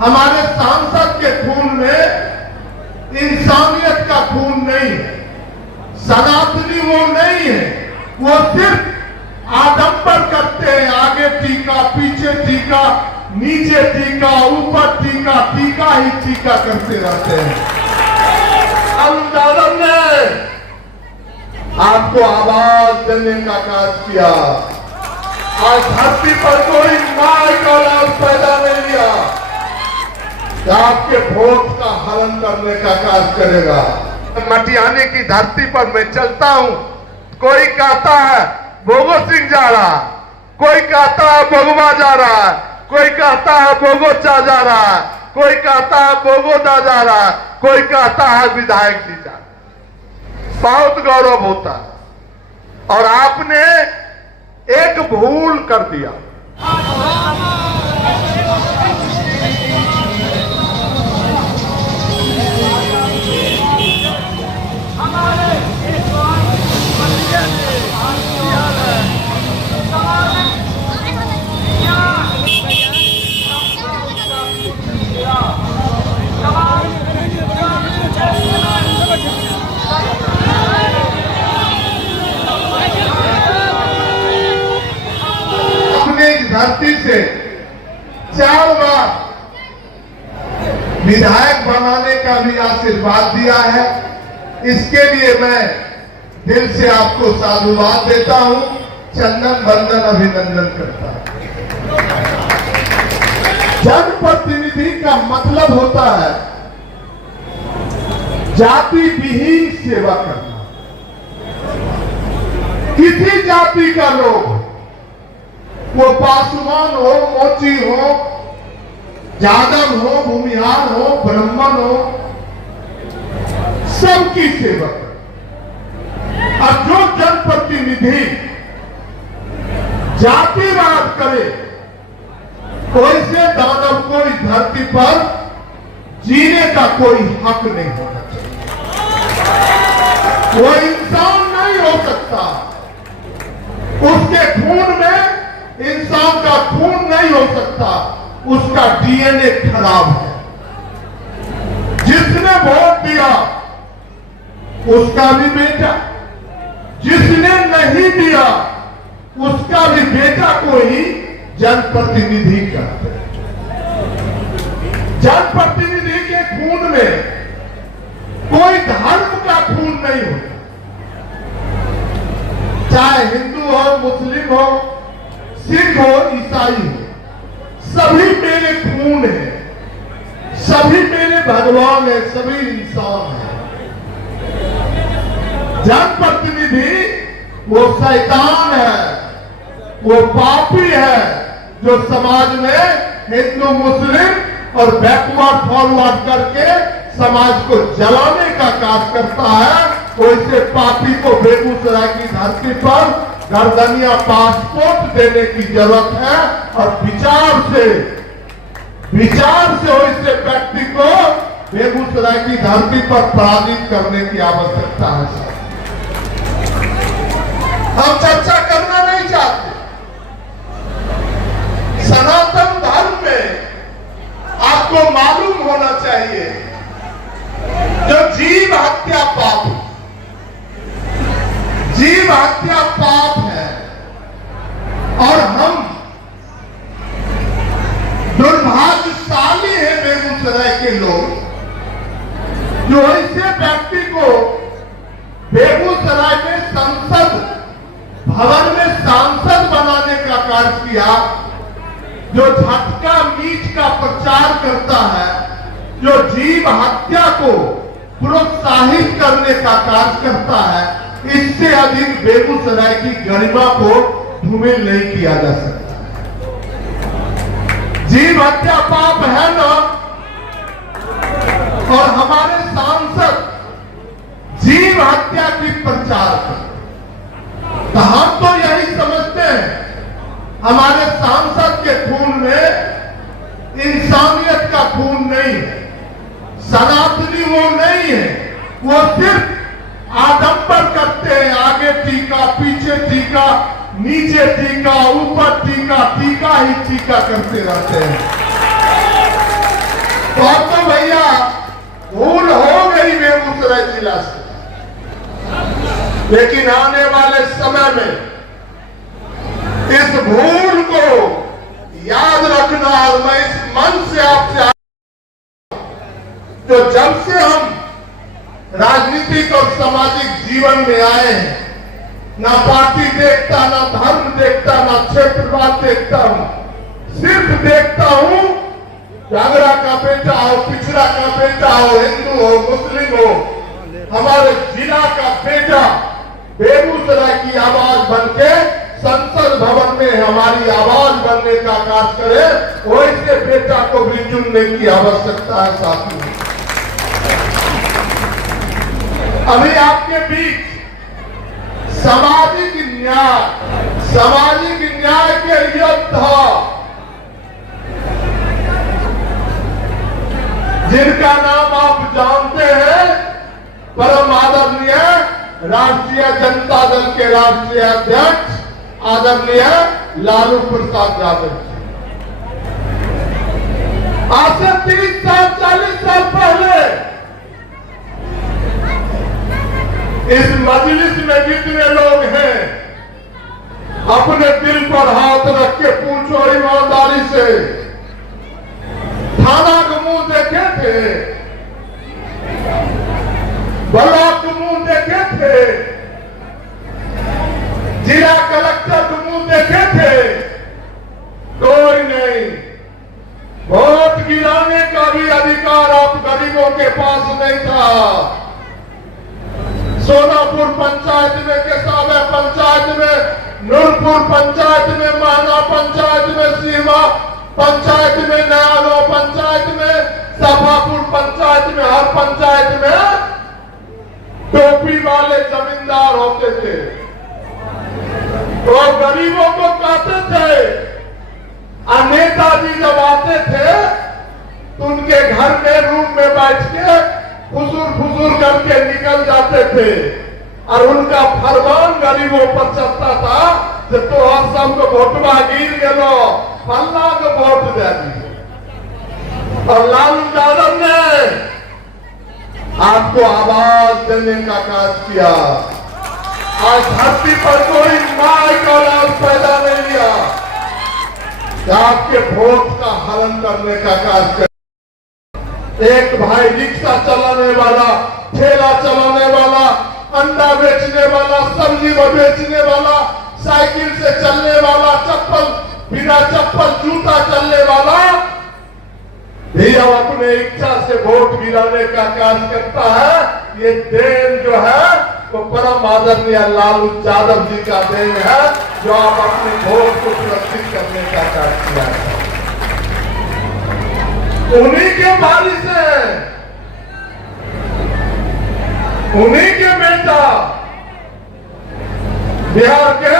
हमारे सांसद के खून में इंसानियत का खून नहीं है, सनातनी वो नहीं है। वो सिर्फ आडंबर करते हैं, आगे टीका, पीछे टीका, नीचे टीका, ऊपर टीका, टीका ही टीका करते रहते हैं। यादव ने आपको आवाज देने का कार्य किया। आज धरती पर कोई माय का लाल पैदा नहीं लिया, आपके वोट का हरण करने का कार्य करेगा। मटियानी की धरती पर मैं चलता हूं, कोई कहता है भोगो सिंह जा रहा, कोई कहता है भोगवा जा रहा है, कोई कहता है भोगोचा जा रहा है, कोई कहता है भोगोदा जा रहा है, कोई कहता है विधायक जी जा रहा है। बहुत गौरव होता है। और आपने एक भूल कर दिया। धरती से 4 बार विधायक बनाने का भी आशीर्वाद दिया है। इसके लिए मैं दिल से आपको साधुवाद देता हूं, चंदन बंदन अभिनंदन करता हूं। जनप्रतिनिधि का मतलब होता है जाति विहीन सेवा करना। किसी जाति का लोग, वो पासवान हो, मोची हो, यादव हो, भूमिहार हो, ब्राह्मण हो, सबकी सेवा करे। और जो जनप्रतिनिधि जातिवाद करे, कोई से दानव को इस धरती पर जीने का कोई हक नहीं होना चाहिए। वो इंसान नहीं हो सकता, उसके खून में इंसान का खून नहीं हो सकता, उसका डीएनए खराब है। जिसने वोट दिया उसका भी बेटा, जिसने नहीं दिया उसका भी बेटा को ही जनप्रतिनिधि करते हैं। जनप्रतिनिधि के खून में कोई धर्म का खून नहीं होता, चाहे हिंदू हो, मुस्लिम हो, सिख हो, ईसाई हो, सभी मेरे खून है, सभी मेरे भगवान है, सभी इंसान है। जनप्रतिनिधि वो शैतान है, वो पापी है जो समाज में हिंदू मुस्लिम और बैकवर्ड फॉरवर्ड करके समाज को जलाने का कार्य करता है। वैसे पापी को बेगूसराय की धरती पर गर्दनिया पासपोर्ट देने की जरूरत है और विचार से वैसे व्यक्ति को बेगूसराय की धरती पर पराजित करने की आवश्यकता है। हम चर्चा करना नहीं चाहते। सनातन धर्म में आपको मालूम होना चाहिए, जो जीव हत्या पाप है, जीव हत्या पाप है। और हम दुर्भाग्यशाली हैं बेगूसराय के लोग, जो ऐसे व्यक्ति को बेगूसराय में संसद भवन में सांसद बनाने का कार्य किया, जो झटका मीट का प्रचार करता है, जो जीव हत्या को प्रोत्साहित करने का कार्य करता है। इससे अधिक बेगूसराय की गरिमा को धूमिल नहीं किया जा सकता। जीव हत्या पाप है ना, और हमारे सांसद जीव हत्या की प्रचार करते। तो हम तो यही समझते हैं, हमारे सांसद के खून में इंसानियत का खून नहीं है, सनातनी वो नहीं है। वो सिर्फ आडंबर करते हैं, आगे टीका, पीछे टीका, नीचे टीका, ऊपर टीका, टीका ही टीका करते रहते हैं। तो भैया भूल हो गई बेगूसराय जिला से, लेकिन आने वाले समय में इस भूल को याद रखना। और मैं इस मन से आपसे तो जब से हम राजनीतिक और सामाजिक जीवन में आए हैं, ना पार्टी देखता, ना धर्म देखता, ना क्षेत्रवाद देखता हूं, सिर्फ देखता हूं जागरा का बेटा हो, पिछड़ा का बेटा हो, हिंदू हो, मुस्लिम हो, हमारे जिला का बेटा बेगूसराय की आवाज बनके संसद भवन में हमारी आवाज बनने का कार्य करे। वैसे बेटा को भी चुनने की आवश्यकता है साथियों। अभी आपके बीच सामाजिक न्याय के योद्धा जिनका नाम आप जानते हैं, परम आदरणीय राष्ट्रीय जनता दल के राष्ट्रीय अध्यक्ष आदरणीय लालू प्रसाद यादव जी। आज से 30 साल 40 साल पहले इस मजलिस में जितने लोग हैं, अपने दिल पर हाथ रख के पूछो ईमानदारी से, थाना का मुंह देखे थे, ब्लॉक का मुंह देखे थे, जिला कलेक्टर का मुंह देखे थे? कोई नहीं। वोट गिराने का भी अधिकार आप गरीबों के पास नहीं था। सोनापुर पंचायत में, केसावा पंचायत में, नूरपुर पंचायत में, माना पंचायत में, सीमा पंचायत में, नयागांव पंचायत में, सफापुर पंचायत में, हर पंचायत में टोपी वाले जमींदार होते थे। तो गरीबों को कहते थे, और नेताजी जब आते थे तो उनके घर में रूम में बैठ के फुसूर करके निकल जाते थे, और उनका फरमान गरीबों पर चलता था कि तो हम सबको वोटवा गिर गलो, फल्ला को वोट दे दिए। और लालू यादव ने आपको आवाज देने का कार्य किया। आज धरती पर कोई माई का लाल पैदा नहीं लिया कि आपके वोट का हरण करने का कार्य कर। एक भाई रिक्शा चलाने वाला, ठेला चलाने वाला, अंडा बेचने वाला, सब्जी बेचने वाला, साइकिल से चलने वाला, चप्पल बिना चप्पल जूता चलने वाला भी अब अपने इच्छा से वोट गिराने का कार्य करता है। ये देन जो है वो परम आदरणीय लालू यादव जी का देन है, जो आप अपने वोट को सुरक्षित करने का कार्य किया है। उन्हीं के बारिश है, उन्हीं के बेटा बिहार के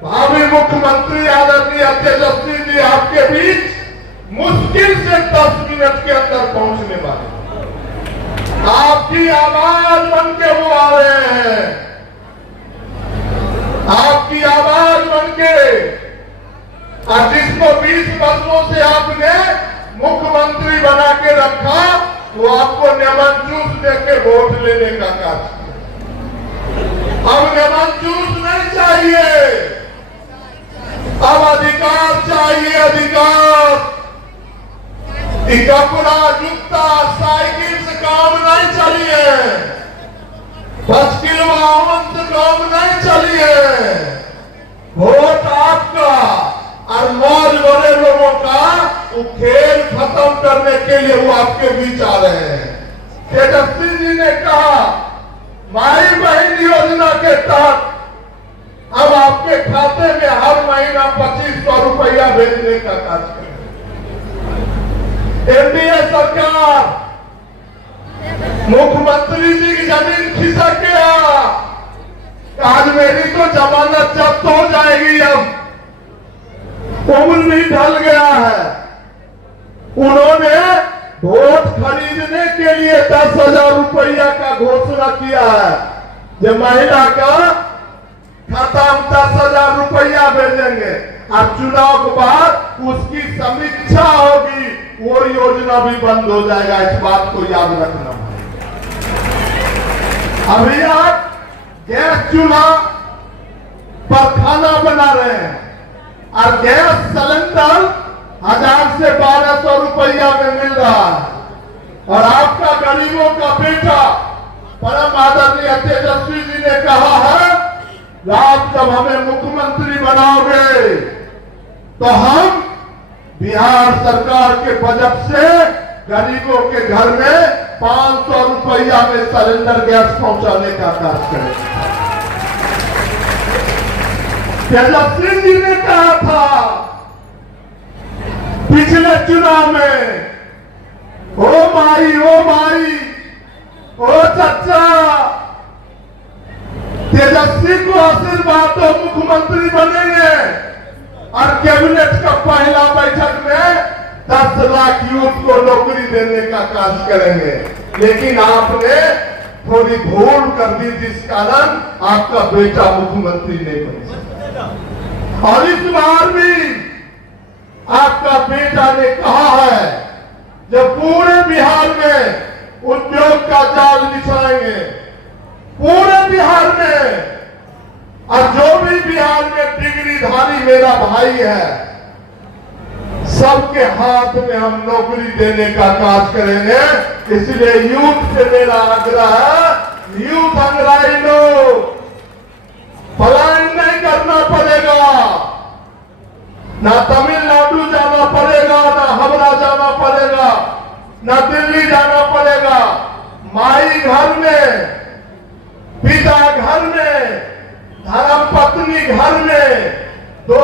भावी मुख्यमंत्री आदरणीय तेजस्वी जी आपके बीच मुश्किल से 10 मिनट के अंदर पहुंचने वाले। आपकी आवाज बन के वो आ रहे हैं, आपकी आवाज बन के। और जिसको 20 वर्षों से आपने मुख्यमंत्री बना के रखा, वो आपको लेमन जूस देके वोट लेने का कार्य। अब लेमन जूस नहीं चाहिए, अब अधिकार चाहिए, अधिकार। कपड़ा जूता साइकिल से काम नहीं चलिए, 5 किलो आमन से काम नहीं चलिए। वोट आपका और मौज बड़े लोगों का वो खेल खत्म करने के लिए वो आपके बीच आ रहे हैं। तेजस्वी जी ने कहा माई बहन योजना के तहत अब आपके खाते में हर महीना 2500 रुपया भेजने का कार्य करें। एनडीए सरकार मुख्यमंत्री जी की जमीन खिसक गया, आज मेरी तो जमानत जब्त हो जाएगी। अब उम्र भी ढल गया है। उन्होंने वोट खरीदने के लिए 10,000 रुपया का घोषणा किया है। जब महिला का खाता हम 10,000 रुपया भेजेंगे और चुनाव के बाद उसकी समीक्षा होगी, वो योजना योजना भी बंद हो जाएगा, इस बात को याद रखना। अभी आप गैस चूल्हा पर खाना बना रहे हैं और गैस सिलेंडर 1000 से 1200 रुपया में मिल रहा है, और आपका गरीबों का बेटा परम आदरणीय तेजस्वी जी ने कहा है, आप जब हमें मुख्यमंत्री बनाओगे तो हम बिहार सरकार के बजट से गरीबों के घर में 500 रुपया में सिलेंडर गैस पहुंचाने का कार्य करेंगे। तेजस्वी जी ने कहा था पिछले चुनाव में, ओ भाई, ओ चाचा, तेजस्वी को आशीर्वाद तो मुख्यमंत्री बनेंगे और कैबिनेट का पहला बैठक में 10 लाख यूथ को नौकरी देने का कार्य करेंगे। लेकिन आपने थोड़ी भूल कर दी, जिस कारण आपका बेटा मुख्यमंत्री नहीं बन सका। और इस बार भी आपका बेटा ने कहा है जब पूरे बिहार में उद्योग का जाल बिछाएंगे, पूरे बिहार में, और जो भी बिहार में डिग्रीधारी मेरा भाई है सबके हाथ में हम नौकरी देने का कार्य करेंगे। इसलिए यूथ से मेरा आग्रह है, यूथ अंग्राई लो, पलायन नहीं करना पड़ेगा, ना तमिलनाडु जाना पड़ेगा, ना हावड़ा जाना पड़ेगा, ना दिल्ली जाना पड़ेगा। माई घर में, पिता घर में, धर्म पत्नी घर में, दो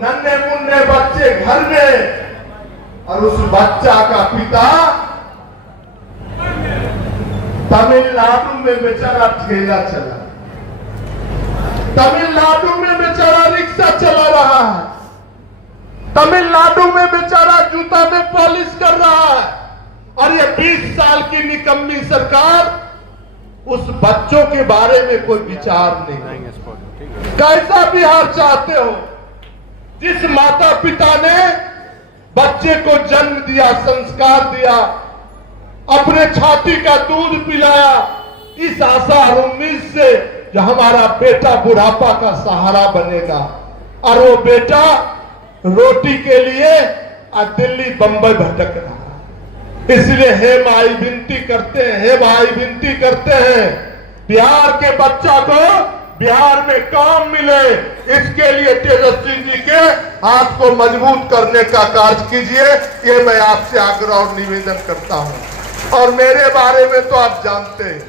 नन्हे मुन्ने बच्चे घर में, और उस बच्चा का पिता तमिलनाडु में बेचारा ठेला चला, तमिलनाडु में बेचारा रिक्शा चला रहा है, तमिलनाडु में बेचारा जूता में पॉलिश कर रहा है, और ये 20 साल की निकम्मी सरकार उस बच्चों के बारे में कोई विचार नहीं। कैसा बिहार चाहते हो जिस माता पिता ने बच्चे को जन्म दिया, संस्कार दिया, अपने छाती का दूध पिलाया, इस आशा और उम्मीद से जो हमारा बेटा बुढ़ापा का सहारा बनेगा, और वो बेटा रोटी के लिए दिल्ली बंबई भटक रहा है। इसलिए हे माई विनती करते हैं, हे भाई विनती करते हैं, बिहार के बच्चा को बिहार में काम मिले, इसके लिए तेजस्वी जी के हाथ को मजबूत करने का कार्य कीजिए। ये मैं आपसे आग्रह और निवेदन करता हूं। और मेरे बारे में तो आप जानते हैं,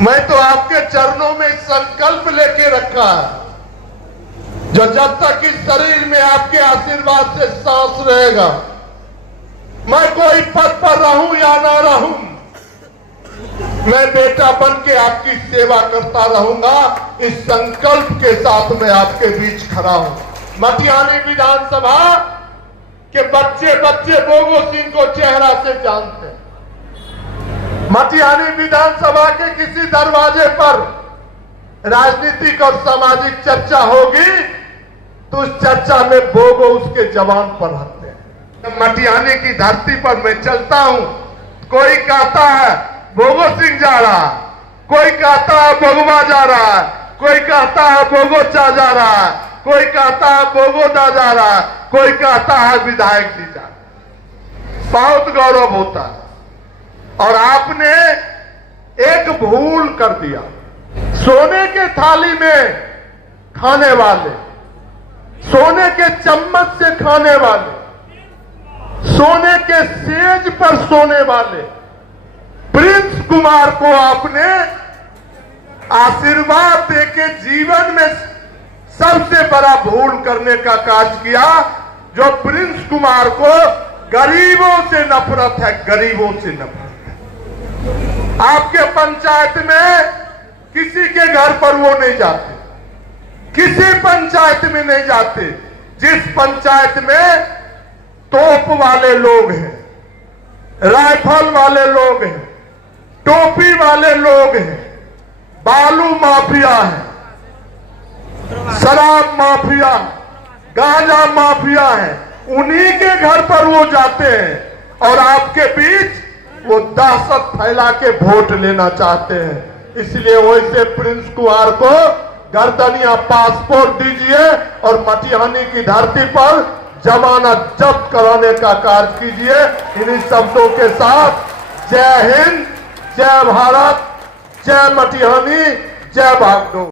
मैं तो आपके चरणों में संकल्प लेके रखा है, जो जब तक इस शरीर में आपके आशीर्वाद से सांस रहेगा, मैं कोई पद पर रहूं या ना रहूं, मैं बेटा बन के आपकी सेवा करता रहूंगा। इस संकल्प के साथ मैं आपके बीच खड़ा हूं। मटिहानी विधानसभा के बच्चे बोगो सिंह को चेहरा से जानते हैं। मटिहानी विधानसभा के किसी दरवाजे पर राजनीतिक और सामाजिक चर्चा होगी तो उस चर्चा में बोगो उसके जवान पर रहते हैं। मटिहानी की धरती पर मैं चलता हूं, कोई कहता है बोगो सिंह जा रहा, कोई कहता है बोगवा जा रहा है, कोई कहता है बोगो चा जा रहा है, कोई कहता है बोगो दा जा रहा है, कोई कहता है विधायक जी जा रहा है। बहुत गौरव होता है। और आपने एक भूल कर दिया, सोने के थाली में खाने वाले, सोने के चम्मच से खाने वाले, सोने के सेज पर सोने वाले प्रिंस कुमार को आपने आशीर्वाद देके जीवन में सबसे बड़ा भूल करने का कार्य किया। जो प्रिंस कुमार को गरीबों से नफरत है, गरीबों से नफरत है। आपके पंचायत में किसी के घर पर वो नहीं जाते, किसी पंचायत में नहीं जाते जिस पंचायत में तोप वाले लोग हैं, राइफल वाले लोग हैं, टोपी वाले लोग हैं, बालू माफिया है, शराब माफिया, गांजा माफिया है, उन्हीं के घर पर वो जाते हैं और आपके बीच वो दहशत फैला के वोट लेना चाहते हैं। इसलिए वैसे प्रिंस कुमार को गर्दनिया पासपोर्ट दीजिए और मटिहानी की धरती पर जमानत जब्त कराने का कार्य कीजिए। इन्हीं शब्दों के साथ जय हिंद, जय भारत, जय मटिहानी, जय भागडोल।